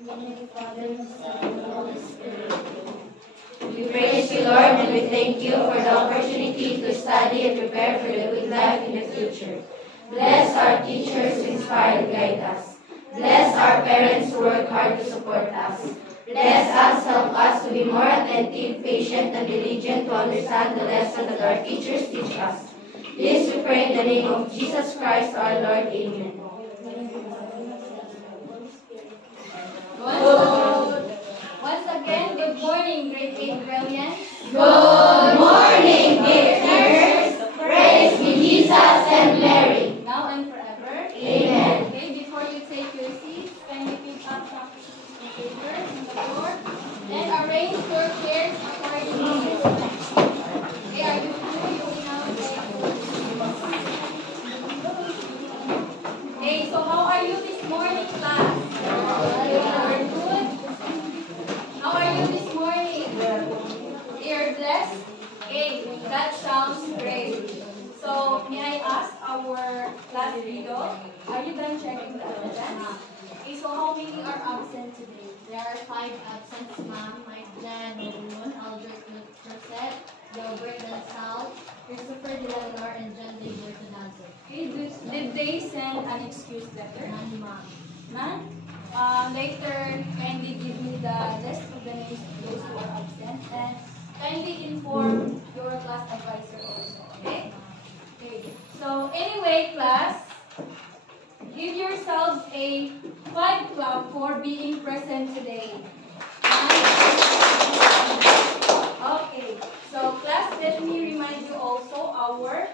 We praise you, Lord, and we thank you for the opportunity to study and prepare for the good life in the future. Bless our teachers who inspire and guide us. Bless our parents who work hard to support us. Bless us, help us to be more attentive, patient, and diligent to understand the lesson that our teachers teach us. This we pray in the name of Jesus Christ our Lord. Amen. Once again, good morning, grade 8 brilliant. Good morning, dear ears. Praise be Jesus and Mary. Now and forever. Amen. Okay, before you take your seats, kindly pick up some papers on the floor and arrange your chairs accordingly. Okay, are you full? You will now take. Okay, so how are you this morning, class? Very good. How are you this morning? You're blessed? Okay, that sounds great. So, may I ask our class leader, are you done checking the attendance? Okay, so how many are absent today? There are 5 absents, ma'am. Mike Jan, Noon, Albert Rosette, Gilbert Sal, Christopher Dilanor, and John David Tonazo. Okay, did they send an excuse letter? None, ma'am. None? Later, kindly give me the list of the names of those who are absent and kindly inform your class advisor also, okay? Okay, so anyway, class, give yourselves a 5 clap for being present today. Okay, so class, let me remind you also our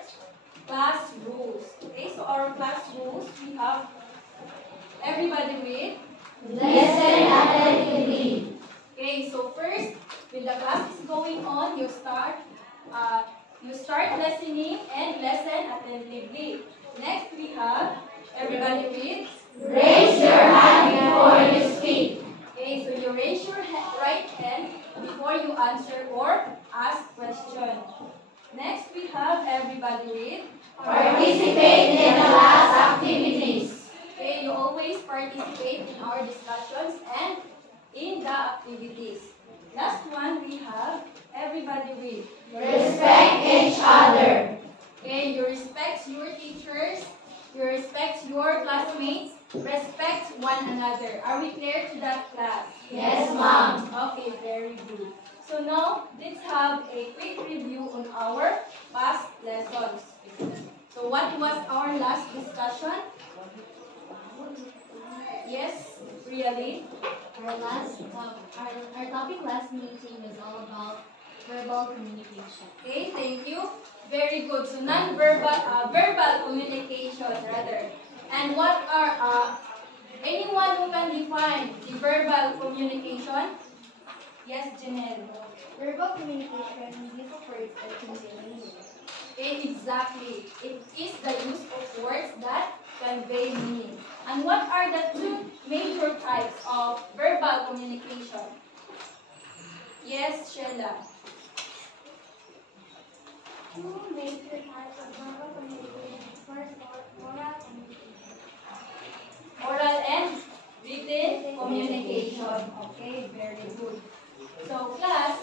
class rules. Okay, so our class rules, we have everybody read. Listen attentively. Okay, so first, when the class is going on, you start listening and listen attentively. Next, we have everybody read. Raise your hand before you speak. Okay, so you raise your right hand before you answer or ask question. Next, we have everybody read. Participate in the class activities. Okay, you always participate in our discussions and in the activities. Last one, we have everybody read. Respect each other. Okay, you respect your teachers, you respect your classmates, respect one another. Are we clear to that, class? Yes, ma'am. Okay, very good. So now, let's have a quick review on our past lessons. So what was our last discussion? Yes, really? Our topic last meeting was all about verbal communication. Okay, thank you. Very good. So non-verbal, verbal communication rather. And what are anyone who can define the verbal communication? Yes, Janelle. Verbal communication is use of words that convey meaning. Okay, exactly. It is the use of words that convey meaning. And what are the 2 major types of verbal communication? Yes, Sheila. 2 major types of verbal communication. First, oral and Oral and written communication. Okay, very good. So, class,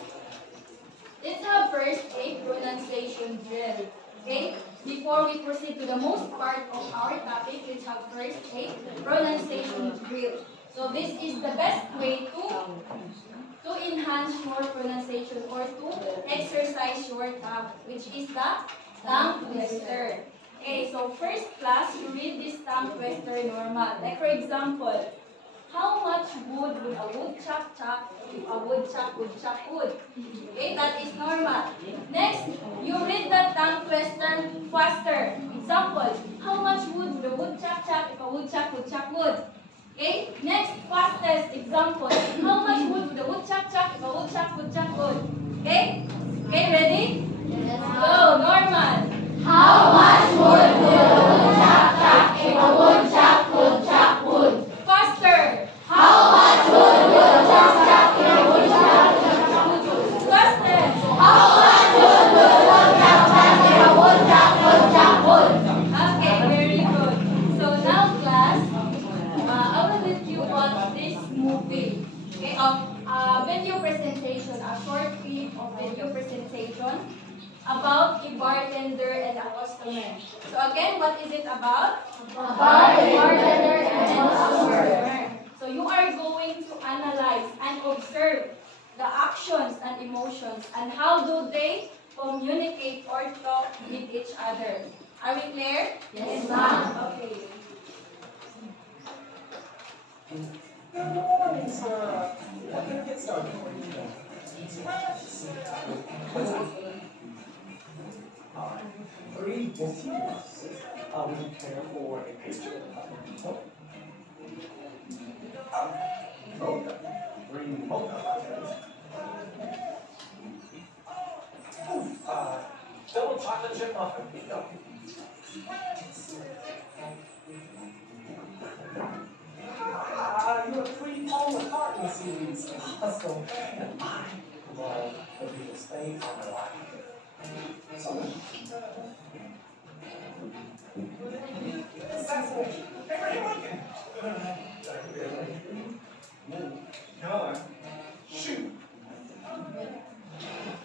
let's have first a pronunciation drill. Okay? Before we proceed to the most part of our topic, let's have first a pronunciation drill. So, this is the best way to enhance your pronunciation or to exercise your tongue, which is the tongue twister. Okay, so first class, you read this tongue twister normal. Like for example, how much wood would a woodchuck chuck if a woodchuck would chuck wood? Okay, that is normal. Next, you read the tongue twister faster. Example, how much wood would a woodchuck chuck if a woodchuck would chuck wood? Okay, next, fastest example, how much wood would a woodchuck chuck if a woodchuck would chuck wood? Okay, ready? yes, Go, normal. How much wood would a woodchuck chuck if a woodchuck would chuck wood? Faster. How much wood would a woodchuck chuck if a woodchuck would chuck wood? Fastest. How much wood would a woodchuck chuck if a woodchuck would chuck wood? Okay, very good. So now class, I will let you watch this movie. about a bartender and a customer. So again, what is it about? About a bartender and a customer. So you are going to analyze and observe the actions and emotions and how do they communicate or talk with each other. Are we clear? Yes, ma'am. Okay. Good morning, sir. I'm going to get started for you. Alright, 3 dishes. We prepare for a picture of people. Mocha. 3 mocha lattes. Double chocolate chip muffin. Go. You're a free Paul McCartney series. So, and I love the Beatles. They are my life. So, assassination. Abraham Lincoln. No. Shoot.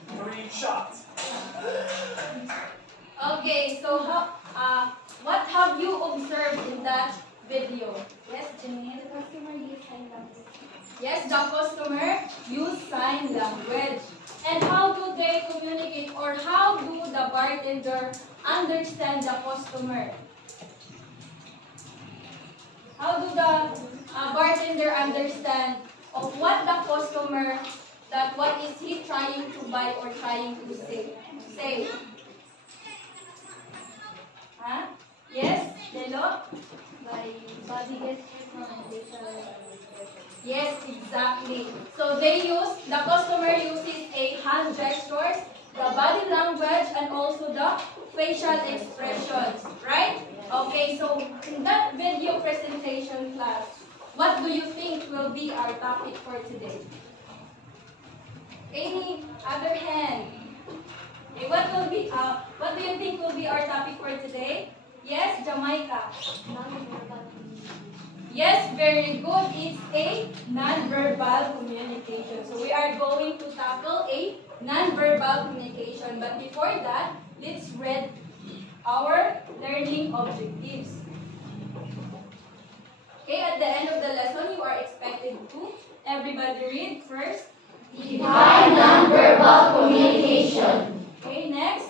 3 shots. Okay, so what have you observed in that video? Yes, Jeany Ann? The customer use sign language. Yes, the customer use sign language. And how do they communicate or how do the bartender understand the customer? How do the bartender understand of what the customer, that what is he trying to buy or trying to say? Huh? Yes, Lelo? By body gestures and facial expression. Yes, exactly. So the customer uses a hand gestures, the body language, and also the facial expressions, right? Okay, so in that video presentation class, what do you think will be our topic for today? Any other hand? Okay, what do you think will be our topic for today? Yes, Jamaica. Non-verbal communication. Yes, very good. It's a non-verbal communication. So we are going to tackle a non-verbal communication. But before that, let's read our learning objectives. Okay, at the end of the lesson, you are expected to everybody read first. Define non-verbal communication. Okay, next.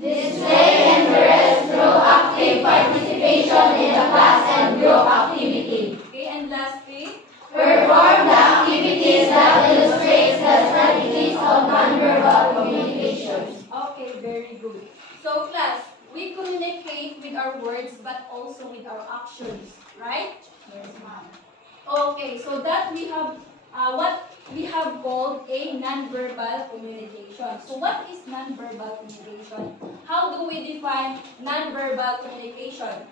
Display interest through active participation in the class and group activity. Okay, and lastly. Perform the activities that illustrates the strategies of non-verbal communication. Okay, very good. So class, we communicate with our words but also with our actions, right? Yes, ma'am. Okay, so that we have what we have called a non-verbal communication. So what is non-verbal communication? How do we define non-verbal communication?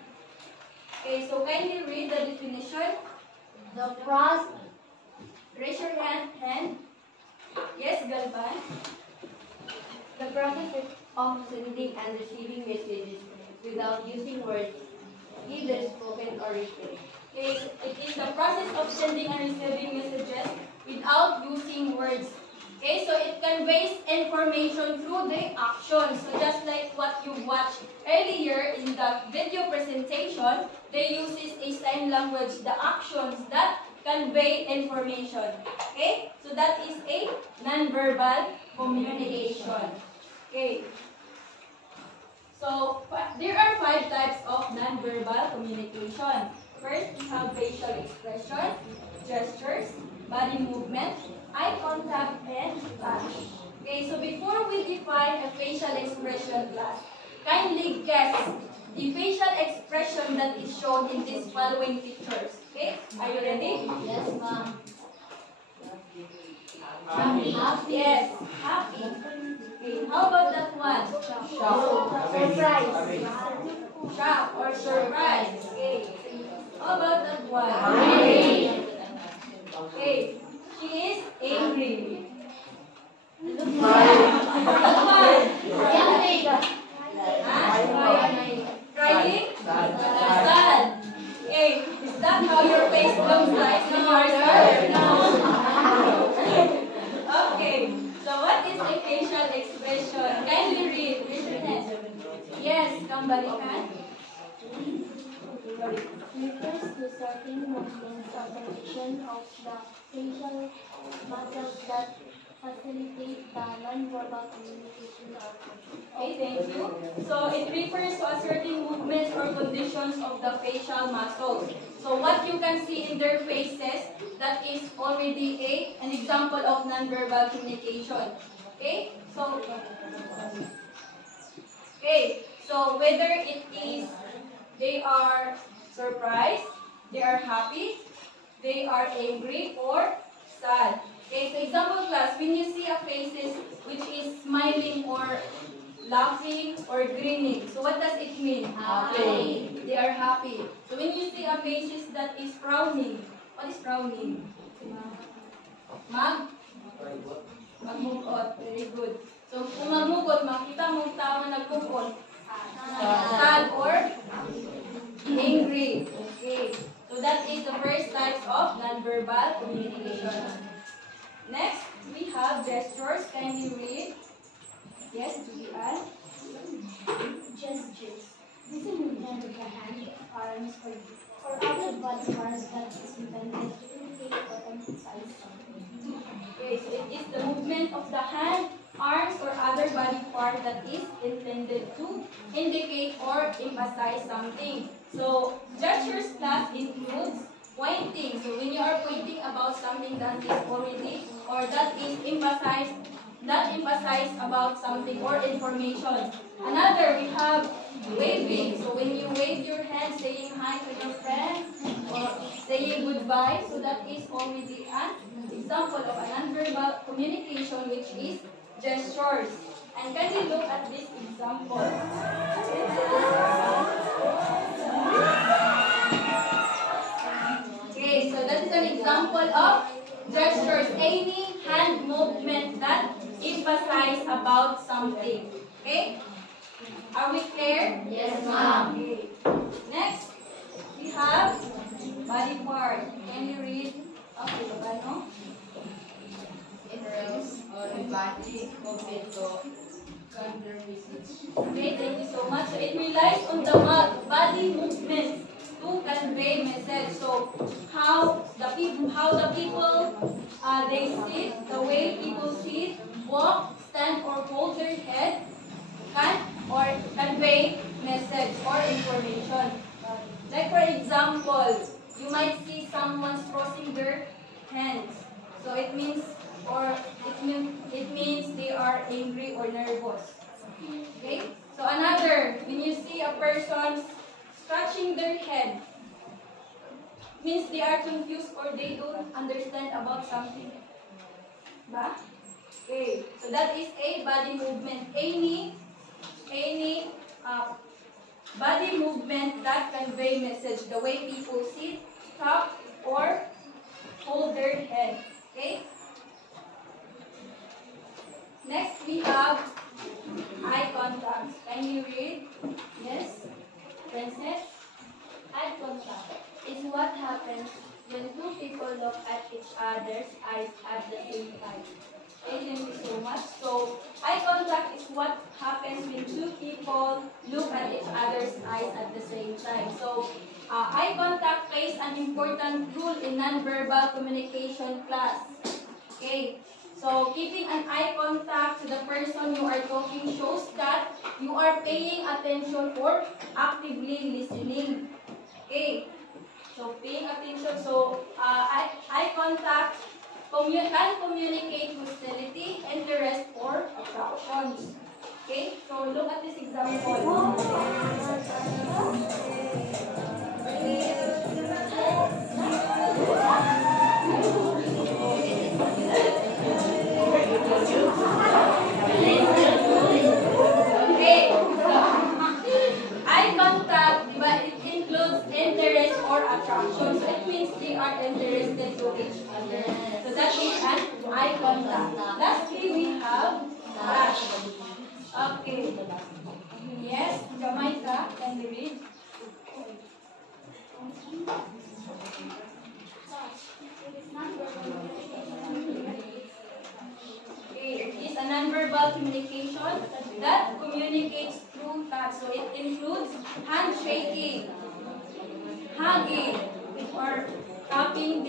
Okay, so kindly read the definition. The process. Raise your hand. Yes, Galvan. The process of sending and receiving messages without using words, either spoken or written. Okay, so it is the process of sending and receiving messages without using words. Okay, so it conveys information through the action. So just like what you watched earlier in the video presentation, they uses a sign language, the actions that convey information. Okay, so that is a non-verbal communication. Okay. So there are 5 types of non-verbal communication. First, we have facial expression, gestures, body movement, eye contact, and touch. Okay, so before we define a facial expression class, kindly guess the facial expression that is shown in these following pictures. Okay, are you ready? Yes, ma'am. Happy. Yes, happy. Okay, how about that one? Surprise. Shock or surprise. Okay. How about that one? Angry. Okay. She is angry. That one. Crying? Sad. Okay. Is that how your face looks like when you are sad? No. Okay. So what is a facial expression? Kindly read. balikan? Refers to certain movements or condition of the facial muscles that facilitate the non-verbal communication or Okay, thank you. So it refers to a certain movements or conditions of the facial muscles. So what you can see in their faces, that is already an example of nonverbal communication. Okay? So whether it is they are surprised, they are happy, they are angry, or sad. Okay, so example class, when you see a faces which is smiling or laughing or grinning, so what does it mean? Happy. They are happy. So when you see a faces that is frowning, what is frowning? Magmukot. Very good. So kung magmukot, makita mong tao na nagmukot, sad or angry. Okay. So that is the first types of nonverbal communication. Next, we have gestures. Can you read? Yes, Jeany Ann. gestures. This is movement of the hand, arms, or other body parts that is intended to indicate or emphasize something. Okay, so it is the movement of the hand, arms, or other body part that is intended to indicate or emphasize something. So gestures class includes pointing. So when you are pointing about something that is already or that is emphasized, about something or information. Another, we have waving. So when you wave your hand, saying hi to your friend or saying goodbye, so that is already an example of a nonverbal communication, which is gestures. And can you look at this example? Okay, so that is an example of gestures. Any hand movement that emphasize about something. Okay? Are we clear? Yes, ma'am. Okay. Next, we have body part. Can you read? Okay, ano? It rolls on body movement to convey message. Okay, thank you so much. So it relies on the body movements to convey message. So how the people they sit, the way people sit, walk, stand, or hold their head can or convey message or information. Like for example, you might see someone crossing their hands. So it means they are angry or nervous. Okay? So another, when you see a person scratching their head, means they are confused or they don't understand about something. Ba? Okay. So that is a body movement. Any body movement that convey message. The way people sit, talk, or hold their head. Okay? Next, we have eye contact. Can you read? Yes? Princess? Eye contact is what happens when two people look at each other's eyes at the same time. Okay, thank you so much. So, eye contact is what happens when two people look at each other's eyes at the same time. So, eye contact plays an important role in nonverbal communication class. Okay, so keeping an eye contact to the person you are talking shows that you are paying attention or actively listening. Okay, so paying attention. So, eye contact can communicate hostility, interest, or attractions. Okay, so look at this example. Okay, eye contact, diba, it includes interest or attraction. So it means they are interested to each other. So that is an eye contact. Lastly, we have touch. Okay. Yes, Jamaica, can you read? Okay, it is a nonverbal communication that communicates through touch. So it includes handshaking, hugging, or tapping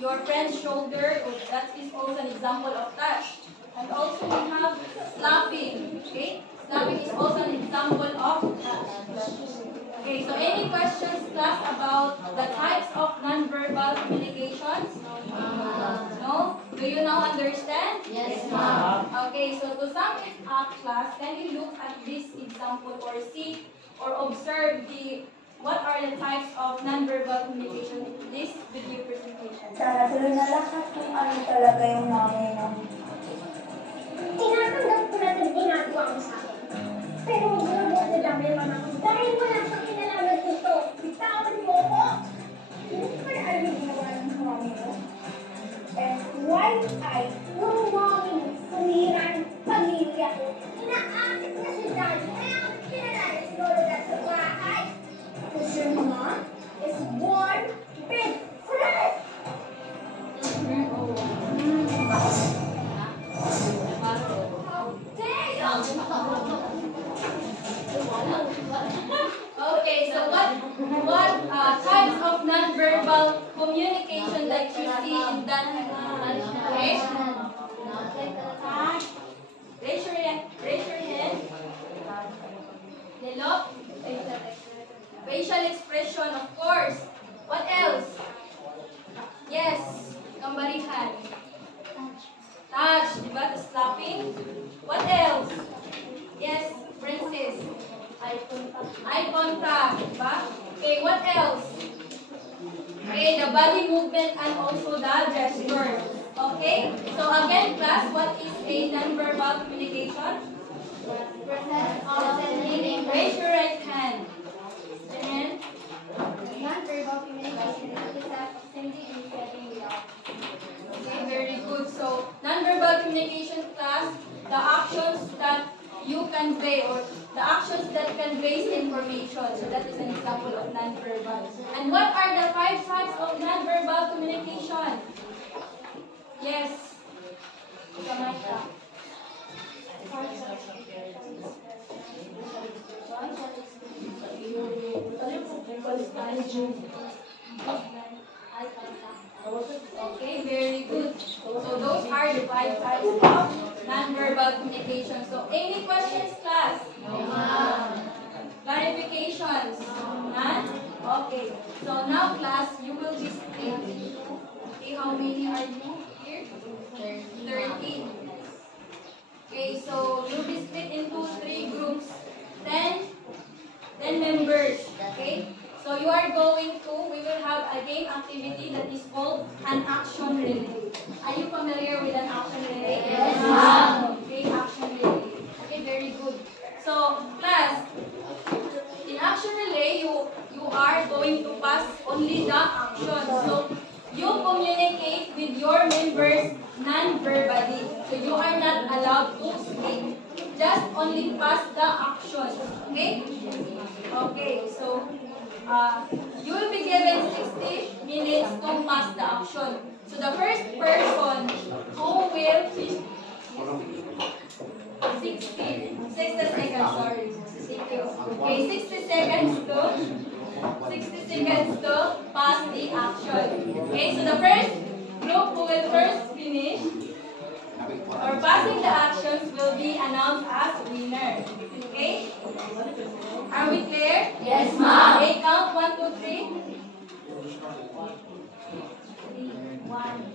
your friend's shoulder. That is also an example of touch. And also we have slapping. Okay, slapping is also an example of touch. Okay, so any questions, class, about the types of nonverbal communications? No? Do you now understand? Yes, ma'am. Okay, so to sum it up, class, can you look at this example or see or observe what are the types of nonverbal communication in this video presentation? Sana tuloy na lahat kung ano talaga yung nanay ng... Tinatanggap ko na ng ginagawa mo sa akin. Pero huwag mo na sa dami naman ako. Dahil wala sa kinalaman gusto. Bitawan mo ko. Hindi ko na alam yung ginawa ng mami mo. And why yung mami sumira ng pamilya ko. Inaakit na si daddy. Kaya ako kinalala si Lolo Dad sa bahay. Because your mom is one big friend. Okay, so what types of nonverbal communication that you see in that? Okay. Raise your hand. Hello. Facial expression, of course. What else? Yes. Kambarihan. Touch, diba? The slapping. What else? Yes, Princess. Eye contact, diba? Okay, what else? Okay, the body movement and also the gesture. Okay? So again, class, what is a nonverbal communication? Raise your right hand. And Non-verbal communication is the act of sending and receiving without. okay, very good. So, nonverbal communication, class, the actions that you convey or the actions that conveys information. So that is an example of nonverbal. And what are the 5 types of nonverbal communication? Yes. Samantha. Okay, very good. So those are the 5 types of nonverbal communication. So any questions, class? No, ma'am. Clarifications? None? Okay. So now, class, you will be split. Okay, how many are you here? 13. Okay, so you'll be split into 3 groups. 10 members. Okay? So you are going to, we will have a game activity that is called an action relay. Are you familiar with an action relay? Yes, ma'am. Okay, action relay. Okay, very good. So, class, in action relay, you are going to pass only the action. So, you communicate with your members non-verbally. So, you are not allowed to speak. Just only pass the action. Okay? Okay, so, you will be given 60 minutes to pass the action. So the first person who will 60 seconds, sorry. Okay, 60 seconds to pass the action. Okay, so the first group who will first finish or passing the actions will be announced as winner. Okay? Are we clear? Yes, ma'am. Okay, count 1, 2, 3. 1,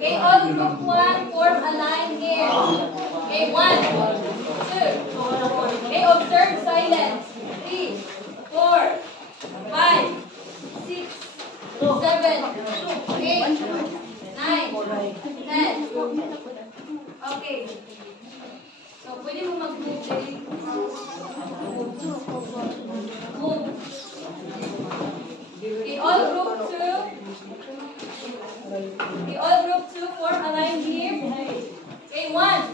Okay, all group 1 form a line here. Okay, 1, 2. Okay, observe silence. 3, 4, 5, 6, 7, 8, 9, 10. Okay. So, pwede mo mag-move din. Move. Okay, all group 2. Okay, all group 2 form a line here. Okay, 1,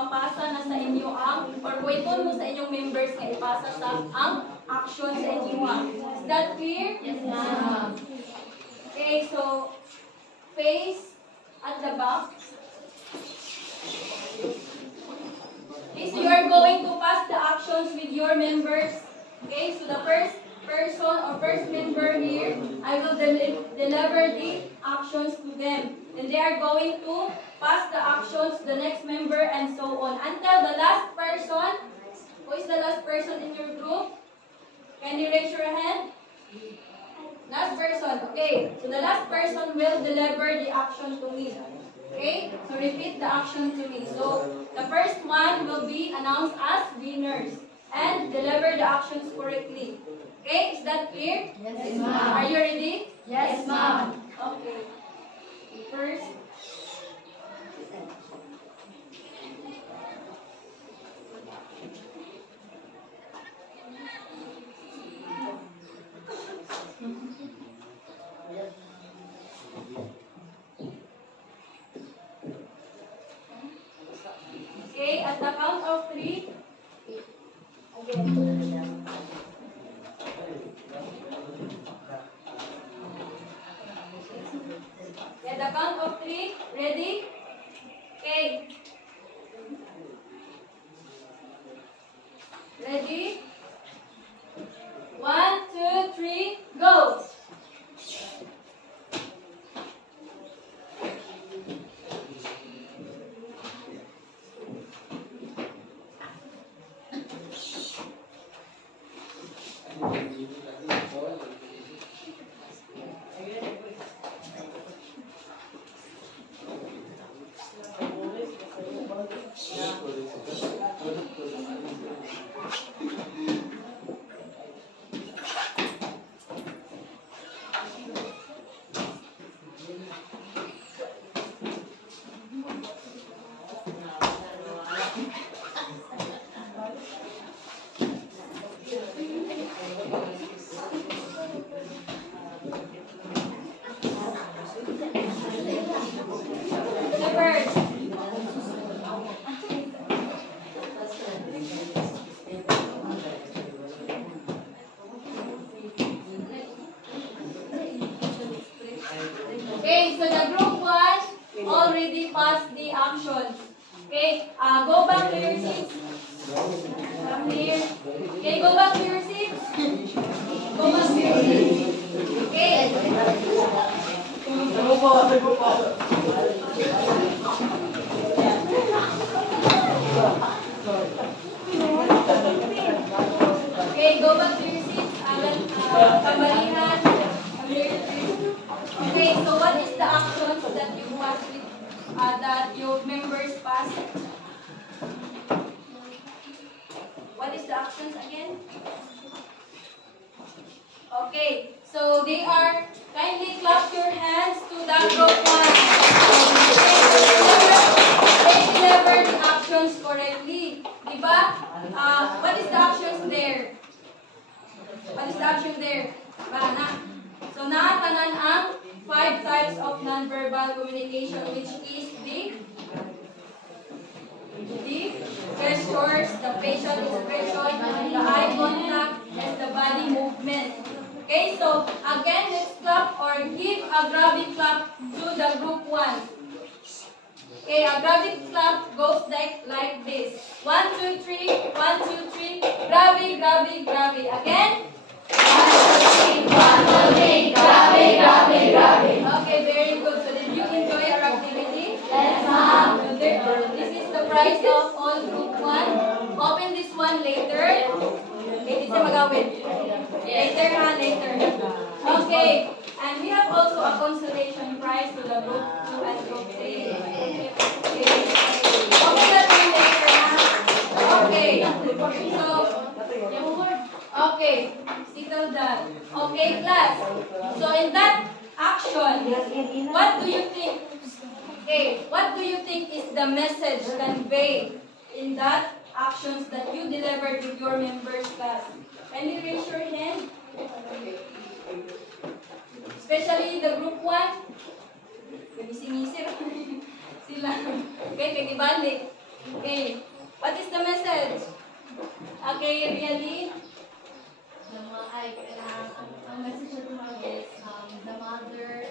mapasa na sa inyo ang, or waiton mo sa inyong members nga ipasa sa ang action sa inyo. Is that clear? Yes, ma'am. Okay, so face at the back. Okay, so you are going to pass the actions with your members. Okay, so the first person or first member here, I will deliver the actions to them. And they are going to pass the actions to the next member and so on. Until the last person, who is the last person in your group? Can you raise your hand? Last person, okay. So the last person will deliver the action to me. Okay? So repeat the action to me. So the first one will be announced as winners and deliver the actions correctly. Okay? Is that clear? Yes, ma'am. Are you ready? Yes, ma'am. Okay. First. Okay, at the count of 3. Again. At the count of 3. Ready? Okay. Ready? 1, 2, 3, go! Okay, so the group 1 already passed the actions. Okay, go back to your seats. From here. Okay, go back to your seats. Go back to your seats. Okay. Okay, go back to your seats. Kambalihan. Okay, so what is the actions that you pass with, that your members pass? What is the actions again? Okay, so they are, kindly clap your hands to the group 1. They deliver the actions correctly. Diba? What is the actions there? What is the action there? So, nakatanan ang 5 types of non-verbal communication, which is the gestures, the facial expression, the eye contact, and the body movement. Okay, so again, let's clap or give a gravity clap to the group 1. Okay, a gravity clap goes like this. 1, 2, 3, 1, 2, 3, gravity, gravity, gravity. Again. 1, 2, 3, 1, 2, 3, gravity, gravity, gravity. Okay, very good. So did you enjoy our activity? Yes, ma'am. So this is the prize of all group 1. Open this one later. Okay, this is magawin. Later ha, later. Okay, and we have also a consolation prize to the group 2 and group 3. Okay, open that one later ha. Okay, so, okay, settle that. Okay, class. So in that action, what do you think? Okay, what do you think is the message conveyed in that actions that you delivered with your members, class? Can you raise your hand? Especially the group 1. Kami sinisir. Sila. Okay, kagibalik. Okay. What is the message? Okay, really? Ang message sa mga is, the mother,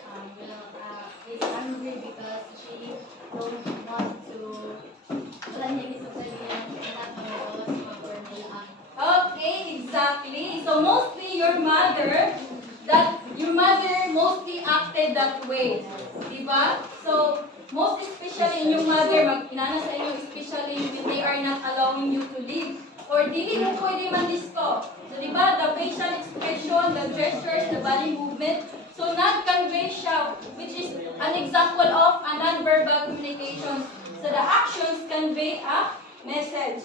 is angry because she don't want to, wala niya isip sa niya, anak mo, mga formula. Okay, exactly. So mostly your mother mostly acted that way. Diba? So, most especially in yung mother, mag-inana sa inyo, especially when they are not allowing you to live. Or dili mo pwede man disco. So, diba, the facial expression, the gestures, the body movement. So, nag-convey siya, which is an example of a non-verbal communication. So, the actions convey a message.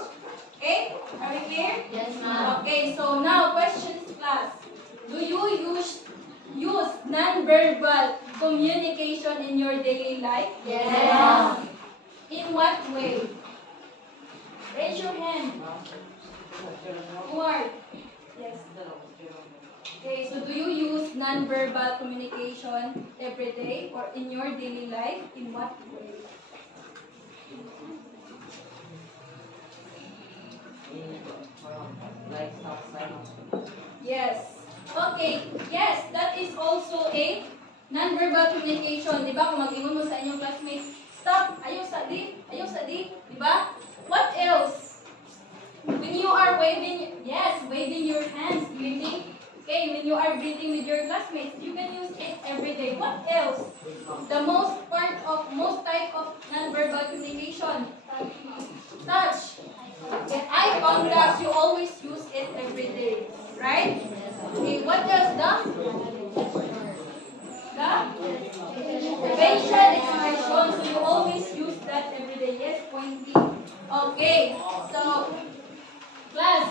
Okay? Are we clear? Yes, ma'am. Okay, so now, questions class. Do you use non-verbal communication in your daily life? Yes. In what way? Raise your hand. Who are? Yes. Okay, so do you use non-verbal communication every day or in your daily life? In what way? Yes. Okay. Yes, that is also a non-verbal communication. Diba? Kung mag-ingon mo sa inyong classmate, stop, ayaw sa di, diba? What else? When you are waving, yes, waving your hands, greeting. Okay, when you are greeting with your classmates, you can use it every day. What else? The most type of non-verbal communication. Touch. And eye contact, you always use it every day. Right? Okay, what else? The facial expression. So you always use that every day. Yes, pointing. Okay. So, class,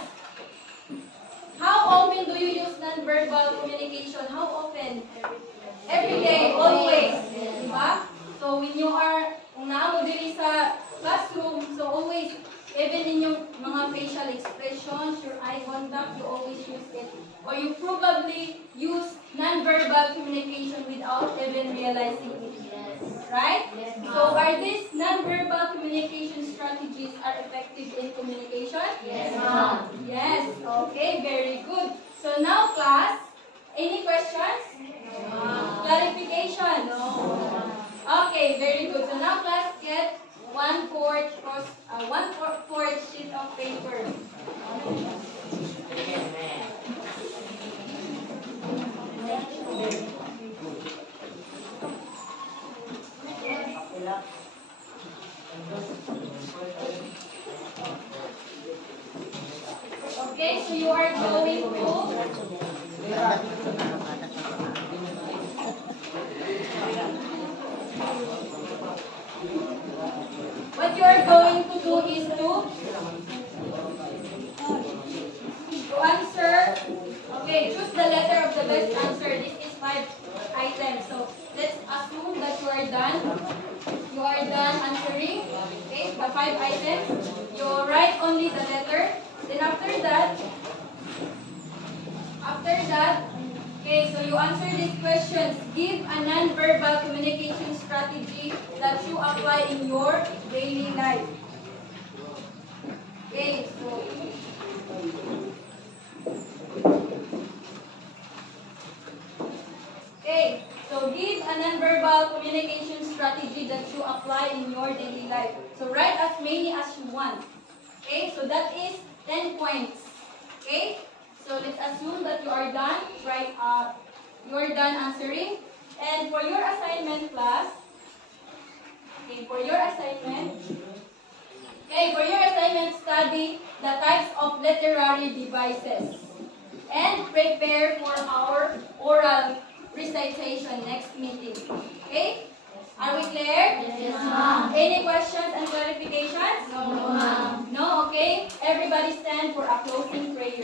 how often do you use non-verbal communication? How often? Every day, always. Diba? So when you are, kung naamo diri sa classroom, so always, even in yung mga facial expressions, your eye contact, you always use it. Or you probably use non-verbal communication without even realizing it. Yes. Right? Yes, ma'am. So are these non-verbal communication strategies are effective in communication? Yes, ma'am. Yes. Okay, very good. So now class, any questions? No. Clarification? No. Okay, very good. So now class, get 1/4 sheet of paper. Okay, so you are going to what you are going to do is to answer. Okay, choose the letter of the best answer. This is 5 items. So let's assume that you are done. You are done answering. Okay, the 5 items. You write only the letter. Then after that, okay, so you answer these questions. Give a non-verbal communication strategy that you apply in your daily life. Okay, so give a non-verbal communication strategy that you apply in your daily life. So write as many as you want. Okay, so that is 10 points. Okay, so let's assume that you are done. You are done answering. And for your assignment class, study the types of literary devices and prepare for our oral recitation next meeting. Okay? Are we clear? Yes, ma'am. Any questions and clarifications? No, ma'am. No? Okay? Everybody stand for a closing prayer.